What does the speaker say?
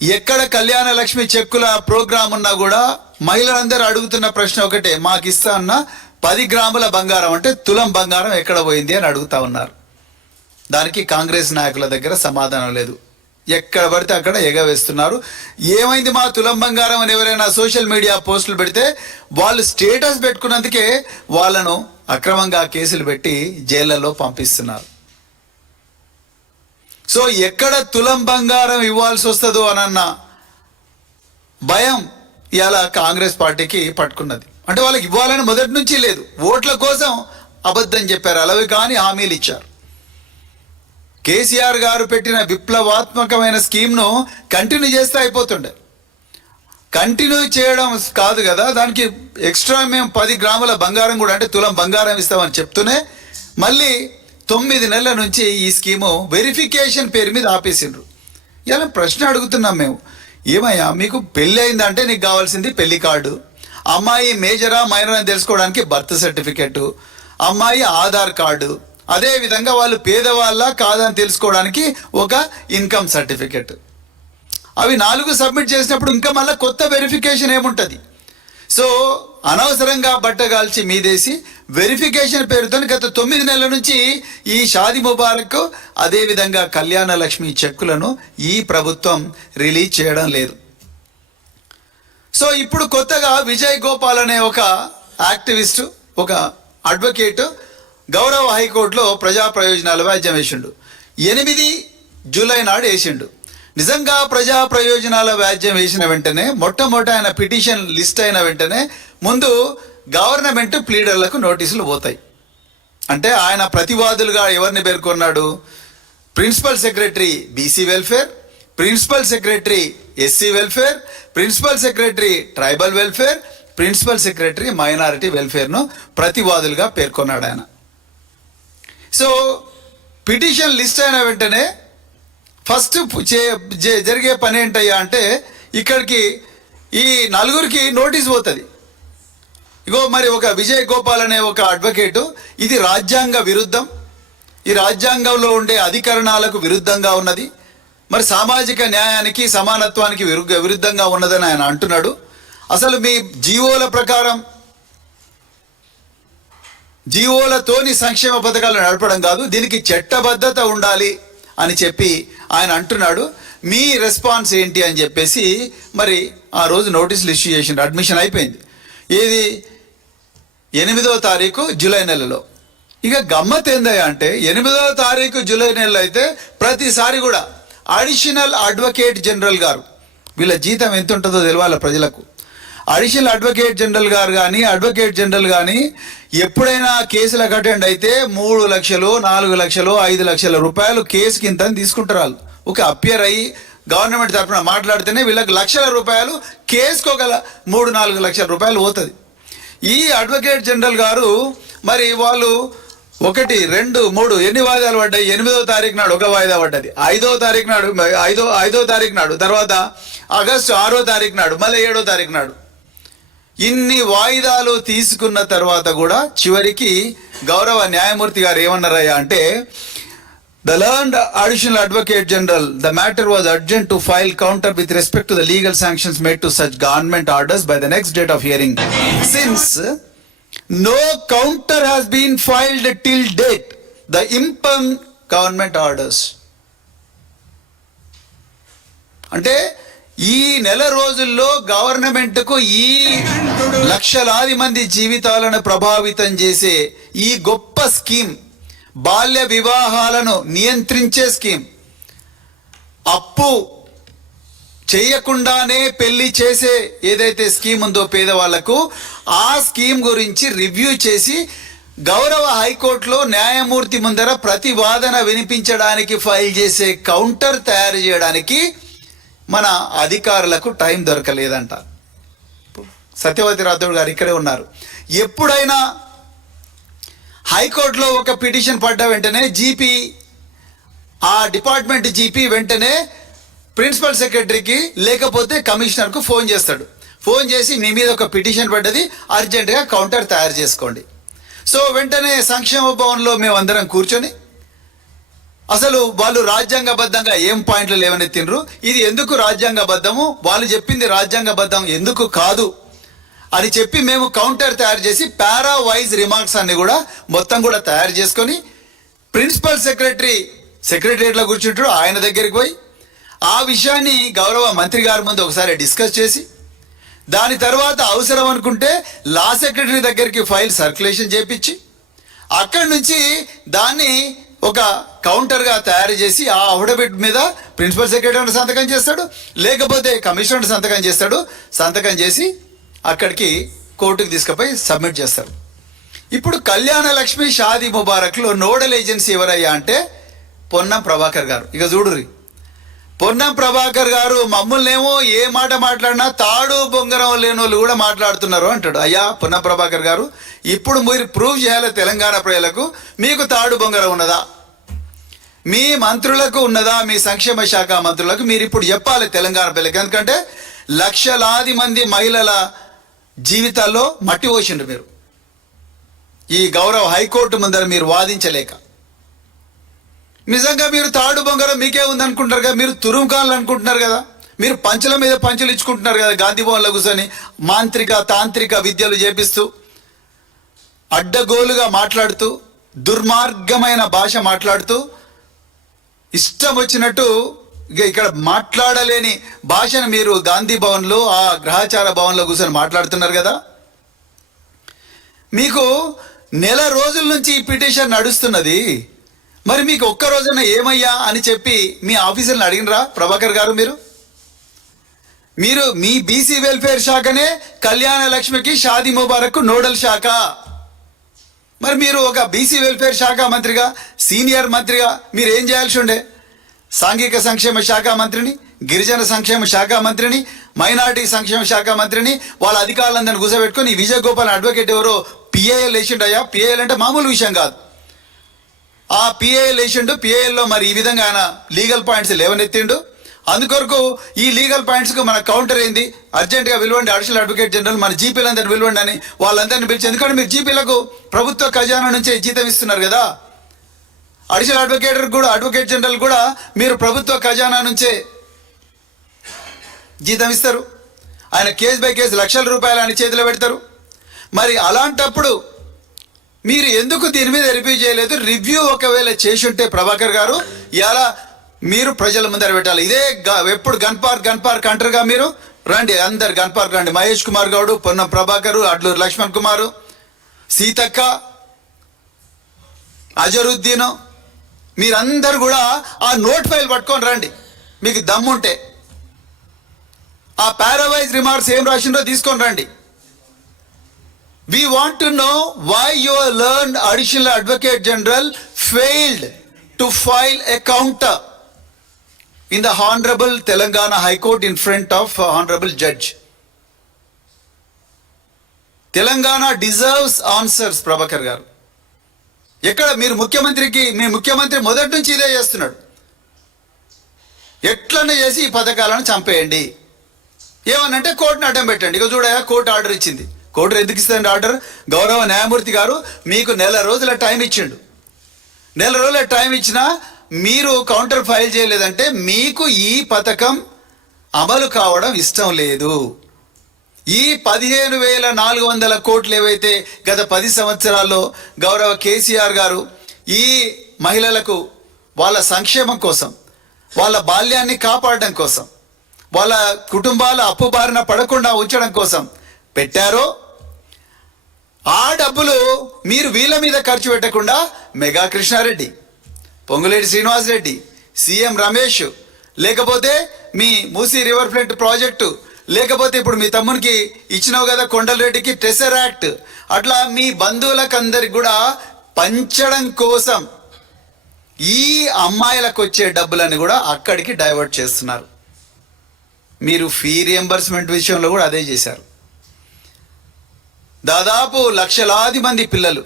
ఎక్కడ కళ్యాణ లక్ష్మి చెక్కుల ప్రోగ్రాం ఉన్నా కూడా మహిళలందరూ అడుగుతున్న ప్రశ్న ఒకటే, మాకు ఇస్తా అన్న 10 గ్రాముల బంగారం అంటే తులం బంగారం ఎక్కడ పోయింది అని అడుగుతా ఉన్నారు. దానికి కాంగ్రెస్ నాయకుల దగ్గర సమాధానం లేదు. ఎక్కడ పడితే అక్కడ ఎగవేస్తున్నారు. ఏమైంది మా తులం బంగారం అని ఎవరైనా సోషల్ మీడియా పోస్టులు పెడితే వాళ్ళు స్టేటస్ పెట్టుకున్నందుకే వాళ్ళను అక్రమంగా కేసులు పెట్టి జైళ్లలో పంపిస్తున్నారు. సో ఎక్కడ తులం బంగారం ఇవ్వాల్సి వస్తుందో అనన్న భయం ఇలా కాంగ్రెస్ పార్టీకి పట్టుకున్నది. అంటే వాళ్ళకి ఇవ్వాలని మొదటి నుంచి లేదు, ఓట్ల కోసం అబద్ధం చెప్పారు, అలవి కానీ హామీలు ఇచ్చారు. కేసీఆర్ గారు పెట్టిన విప్లవాత్మకమైన స్కీమ్ను కంటిన్యూ చేస్తే అయిపోతుండే. కంటిన్యూ చేయడం కాదు కదా, దానికి ఎక్స్ట్రా మేము 10 గ్రాముల బంగారం కూడా అంటే తులం బంగారం ఇస్తామని చెప్తూనే మళ్ళీ 9 నెలల నుంచి ఈ స్కీము వెరిఫికేషన్ పేరు మీద ఆపేసిండ్రు. ఇలా ప్రశ్న అడుగుతున్నాం మేము, ఏమయ్యా మీకు పెళ్ళి అయిందంటే నీకు కావాల్సింది పెళ్లి కార్డు, అమ్మాయి మేజరా మైనర్ అని తెలుసుకోవడానికి బర్త్ సర్టిఫికెట్, అమ్మాయి ఆధార్ కార్డు, అదేవిధంగా వాళ్ళు పేదవాళ్ళ కాదని తెలుసుకోవడానికి ఒక ఇన్కమ్ సర్టిఫికెట్. అవి 4 సబ్మిట్ చేసినప్పుడు ఇంకా మళ్ళీ కొత్త వెరిఫికేషన్ ఏముంటుంది? సో అనవసరంగా బట్టగాల్చి మీదేసి వెరిఫికేషన్ పేరుతో గత 9 నెలల నుంచి ఈ షాదీ ముబారక్ అదేవిధంగా కళ్యాణ లక్ష్మి చెక్కులను ఈ ప్రభుత్వం రిలీజ్ చేయడం లేదు. సో ఇప్పుడు కొత్తగా విజయ్ గోపాల్ అనే ఒక యాక్టివిస్టు, ఒక అడ్వకేట్ గౌరవ హైకోర్టులో ప్రజా ప్రయోజనాల వ్యాజ్యం వేసిండు. 8 జూలై నాడు వేసిండు. నిజంగా ప్రజా ప్రయోజనాల వ్యాజ్యం వేసిన వెంటనే మొట్టమొదట ఆయన పిటిషన్ లిస్ట్ అయిన వెంటనే ముందు గవర్నమెంట్ ప్లీడర్లకు నోటీసులు పోతాయి. అంటే ఆయన ప్రతివాదులుగా ఎవరిని పేర్కొన్నాడు? Principal secretary BC welfare, principal secretary SC welfare, principal secretary tribal welfare, principal secretary minority వెల్ఫేర్ను ప్రతివాదులుగా పేర్కొన్నాడు ఆయన. సో పిటిషన్ లిస్ట్ అయిన వెంటనే ఫస్ట్ జరిగే పని ఏంటయ్యా అంటే ఇక్కడికి ఈ 4గురికి నోటీస్ పోతుంది. ఇగో మరి ఒక విజయ్ గోపాల్ అనే ఒక అడ్వకేటు, ఇది రాజ్యాంగ విరుద్ధం, ఈ రాజ్యాంగంలో ఉండే అధికరణాలకు విరుద్ధంగా ఉన్నది, మరి సామాజిక న్యాయానికి సమానత్వానికి విరుద్ధంగా ఉన్నదని ఆయన అంటున్నాడు. అసలు మీ జీవోల ప్రకారం జీవోలతోని సంక్షేమ పథకాలు నడపడం కాదు, దీనికి చట్టబద్ధత ఉండాలి అని చెప్పి ఆయన అంటున్నాడు. మీ రెస్పాన్స్ ఏంటి అని చెప్పేసి మరి ఆ రోజు నోటీసులు ఇష్యూ చేసిండు. అడ్మిషన్ అయిపోయింది. ఏది 8వ తారీఖు జూలై నెలలో. ఇక గమ్మత్ ఏందయ్యా అంటే 8వ తారీఖు జూలై నెలలో అయితే ప్రతిసారి కూడా అడిషనల్ అడ్వకేట్ జనరల్ గారు, వీళ్ళ జీతం ఎంత ఉంటుందో తెలియాలి ప్రజలకు. అడిషనల్ అడ్వకేట్ జనరల్ గారు కానీ అడ్వకేట్ జనరల్ కానీ ఎప్పుడైనా కేసులకు అటెండ్ అయితే 3 లక్షలు 4 లక్షలు 5 లక్షల రూపాయలు కేసుకి ఇంత తీసుకుంటారు. వాళ్ళు ఒక అపియర్ అయ్యి గవర్నమెంట్ తరఫున మాట్లాడితేనే వీళ్ళకి లక్షల రూపాయలు, కేసుకు ఒక 3-4 లక్షల రూపాయలు పోతుంది. ఈ అడ్వకేట్ జనరల్ గారు మరి వాళ్ళు 1, 2, 3 ఎన్ని వాయిదాలు పడ్డాయి? 8వ తారీఖు నాడు ఒక వాయిదా పడ్డది, 5వ తారీఖు నాడు 5వ తారీఖు నాడు, తర్వాత ఆగస్టు 6వ తారీఖు నాడు, మళ్ళీ 7వ తారీఖు నాడు. ఇన్ని వాయిదాలు తీసుకున్న తర్వాత కూడా చివరికి గౌరవ న్యాయమూర్తి గారు ఏమన్నారయ్యా అంటే, The learned additional advocate general, the matter was urgent to file counter with respect to the legal sanctions made to such government orders by the next date of hearing. Since no counter has been filed till date, the impugned government orders. అంటే ఈ నెల రోజుల్లో గవర్నమెంట్కు ఈ లక్షలాది మంది జీవితాలను ప్రభావితం చేసే ఈ గొప్ప స్కీమ్, బాల్య వివాహాలను నియంత్రించే స్కీమ్, అప్పు చేయకుండానే పెళ్లి చేసే ఏదైతే స్కీమ్ ఉందో పేదవాళ్లకు, ఆ స్కీమ్ గురించి రివ్యూ చేసి గౌరవ హైకోర్టులో న్యాయమూర్తి ముందర ప్రతివాదన వినిపించడానికి ఫైల్ చేసే కౌంటర్ తయారు చేయడానికి మన అధికారులకు టైం దొరకలేదంట. సత్యవతి రాథోడ్ గారు ఇక్కడే ఉన్నారు. ఎప్పుడైనా హైకోర్టులో ఒక పిటిషన్ పడ్డ వెంటనే జీపీ, ఆ డిపార్ట్మెంట్ జీపీ వెంటనే ప్రిన్సిపల్ సెక్రటరీకి లేకపోతే కమిషనర్కు ఫోన్ చేస్తాడు. ఫోన్ చేసి మీ మీద ఒక పిటిషన్ పడ్డది, అర్జెంటుగా కౌంటర్ తయారు చేసుకోండి. సో వెంటనే సంక్షేమ భవన్లో మేము అందరం కూర్చొని అసలు వాళ్ళు రాజ్యాంగబద్ధంగా ఏం పాయింట్లు లేవనెత్తిండ్రు, ఇది ఎందుకు రాజ్యాంగబద్ధము, వాళ్ళు చెప్పింది రాజ్యాంగబద్ధం ఎందుకు కాదు అని చెప్పి మేము కౌంటర్ తయారు చేసి పారా వైజ్ రిమార్క్స్ అన్ని కూడా మొత్తం కూడా తయారు చేసుకొని ప్రిన్సిపల్ సెక్రటరియట్లో కూర్చుంటాడు, ఆయన దగ్గరికి పోయి ఆ విషయాన్ని గౌరవ మంత్రి గారి ముందు ఒకసారి డిస్కస్ చేసి దాని తర్వాత అవసరం అనుకుంటే లా సెక్రటరీ దగ్గరికి ఫైల్ సర్క్యులేషన్ చేపించి అక్కడి నుంచి దాన్ని ఒక కౌంటర్గా తయారు చేసి ఆ అఫిడవిట్ మీద ప్రిన్సిపల్ సెక్రటరీ సంతకం చేస్తాడు, లేకపోతే కమిషనర్ సంతకం చేస్తాడు, సంతకం చేసి అక్కడికి కోర్టుకు తీసుకుపోయి సబ్మిట్ చేస్తారు. ఇప్పుడు కళ్యాణ లక్ష్మి షాదీ ముబారక్లో నోడల్ ఏజెన్సీ ఎవరయ్యా అంటే పొన్నం ప్రభాకర్ గారు. ఇక చూడుర్రి, పొన్నం ప్రభాకర్ గారు మమ్మల్నేమో ఏ మాట మాట్లాడినా తాడు బొంగరం లేని వాళ్ళు కూడా మాట్లాడుతున్నారు అంటాడు. అయ్యా పొన్నం ప్రభాకర్ గారు, ఇప్పుడు మీరు ప్రూవ్ చేయాలి తెలంగాణ ప్రజలకు, మీకు తాడు బొంగరం ఉన్నదా, మీ మంత్రులకు ఉన్నదా, మీ సంక్షేమ శాఖ మంత్రులకు మీరు ఇప్పుడు చెప్పాలి తెలంగాణ ప్రజలకు. ఎందుకంటే లక్షలాది మంది మహిళల జీవితాల్లో మట్టి పోసిండ్రు మీరు ఈ గౌరవ హైకోర్టు ముందర మీరు వాదించలేక. నిజంగా మీరు తాడు బొంగరం మీకే ఉందనుకుంటారు కదా, మీరు తురుముకాన్లు అనుకుంటున్నారు కదా, మీరు పంచుల మీద పంచులు ఇచ్చుకుంటున్నారు కదా, గాంధీ భవన్లో కూర్చొని తాంత్రిక విద్యలు చేపిస్తూ అడ్డగోలుగా మాట్లాడుతూ దుర్మార్గమైన భాష మాట్లాడుతూ ఇష్టం వచ్చినట్టు ఇక్కడ మాట్లాడలేని భాషను మీరు గాంధీ భవన్లో ఆ గ్రహచార భవన్లో కూర్చొని మాట్లాడుతున్నారు కదా. మీకు నెల రోజుల నుంచి ఈ పిటిషన్ నడుస్తున్నది, మరి మీకు ఒక్క రోజున ఏమయ్యా అని చెప్పి మీ ఆఫీసర్ని అడిగినరా ప్రభాకర్ గారు? మీరు మీ బీసీ వెల్ఫేర్ శాఖనే కళ్యాణ లక్ష్మికి షాదీ ముబారక్ నోడల్ శాఖ. మరి మీరు ఒక బీసీ వెల్ఫేర్ శాఖ మంత్రిగా, సీనియర్ మంత్రిగా మీరు ఏం చేయాల్సి ఉండే? సాంఘిక సంక్షేమ శాఖ మంత్రిని, గిరిజన సంక్షేమ శాఖ మంత్రిని, మైనారిటీ సంక్షేమ శాఖ మంత్రిని వాళ్ళ అధికారులందరినీ కూర్చోబెట్టుకొని విజయ్ గోపాల్ అడ్వకేట్ ఎవరో పిఏఎల్ వేసిండయ్యా. పిఏఎల్ అంటే మామూలు విషయం కాదు. ఆ పిఏఎల్ వేసిండు. పిఏఎల్లో మరి ఈ విధంగా ఆయన లీగల్ పాయింట్స్ లేవనెత్తిండు. అందుకొరకు ఈ లీగల్ పాయింట్స్కు మన కౌంటర్ ఏంది, అర్జెంటుగా పిలవండి అడిషనల్ అడ్వకేట్ జనరల్, మన జీపీలందరినీ పిలవండి అని వాళ్ళందరినీ పిలిచి, ఎందుకంటే మీరు జీపీలకు ప్రభుత్వ ఖజానా నుంచే జీతం ఇస్తున్నారు కదా, అడిషనల్ అడ్వకేట్ జనరల్ కూడా మీరు ప్రభుత్వ ఖజానా నుంచే జీతం ఇస్తారు. ఆయన కేసు బై కేసు లక్షల రూపాయలు ఆయన చేతిలో పెడతారు. మరి అలాంటప్పుడు మీరు ఎందుకు దీని మీద రివ్యూ చేయలేదు? రివ్యూ ఒకవేళ చేసి ఉంటే ప్రభాకర్ గారు ఇలా మీరు ప్రజల ముందర పెట్టాలి. ఇదే ఎప్పుడు గన్ పార్క్ అంటారుగా, మీరు రండి, అందరు గన్ పార్క్ రండి. మహేష్ కుమార్ గౌడ్, పొన్నం ప్రభాకర్, అడ్లూరు లక్ష్మణ్ కుమార్, సీతక్క, అజరుద్దీన్, మీరందరూ కూడా ఆ నోట్ ఫైల్ పట్టుకొని రండి మీకు దమ్ముంటే. ఆ పారావైజ్ రిమార్క్స్ ఏం రాసిండో తీసుకొని రండి. We want to know why your learned additional advocate general failed to file a counter in the Honorable Telangana High Court in front of Honorable Judge. Telangana deserves answers, Prabhakar garu. ఎక్కడ మీరు మీ ముఖ్యమంత్రి మొదటి నుంచి ఇదే చేస్తున్నాడు. ఎట్లనే చేసి ఈ పథకాలను చంపేయండి. ఏమనంటే కోర్టును అడ్డం పెట్టండి. ఇక చూడయా, కోర్టు ఆర్డర్ ఇచ్చింది. కోర్టు ఎందుకు ఇస్తుంది ఆర్డర్? గౌరవ న్యాయమూర్తి గారు మీకు నెల రోజుల టైం ఇచ్చిండు. నెల రోజుల టైం ఇచ్చినా మీరు కౌంటర్ ఫైల్ చేయలేదంటే మీకు ఈ పథకం అమలు కావడం ఇష్టం లేదు. ఈ 15,400 కోట్లు ఏవైతే గత 10 సంవత్సరాల్లో గౌరవ కేసీఆర్ గారు ఈ మహిళలకు వాళ్ళ సంక్షేమం కోసం, వాళ్ళ బాల్యాన్ని కాపాడడం కోసం, వాళ్ళ కుటుంబాల అప్పు బారిన పడకుండా ఉంచడం కోసం పెట్టారో, ఆ డబ్బులు మీరు వీళ్ళ మీద ఖర్చు పెట్టకుండా మెగా కృష్ణారెడ్డి, పొంగులేటి శ్రీనివాసరెడ్డి, సీఎం రమేష్, లేకపోతే మీ మూసీ రివర్ ఫ్రంట్ ప్రాజెక్టు, లేకపోతే ఇప్పుడు మీ తమ్మునికి ఇచ్చినావు కదా కొండలరెడ్డికి టెసర్ యాక్ట్, అట్లా మీ బంధువులకు అందరికి కూడా పంచడం కోసం ఈ అమ్మాయిలకు వచ్చే డబ్బులని కూడా అక్కడికి డైవర్ట్ చేస్తున్నారు. మీరు ఫీ రియంబర్స్మెంట్ విషయంలో కూడా అదే చేశారు. దాదాపు లక్షలాది మంది పిల్లలు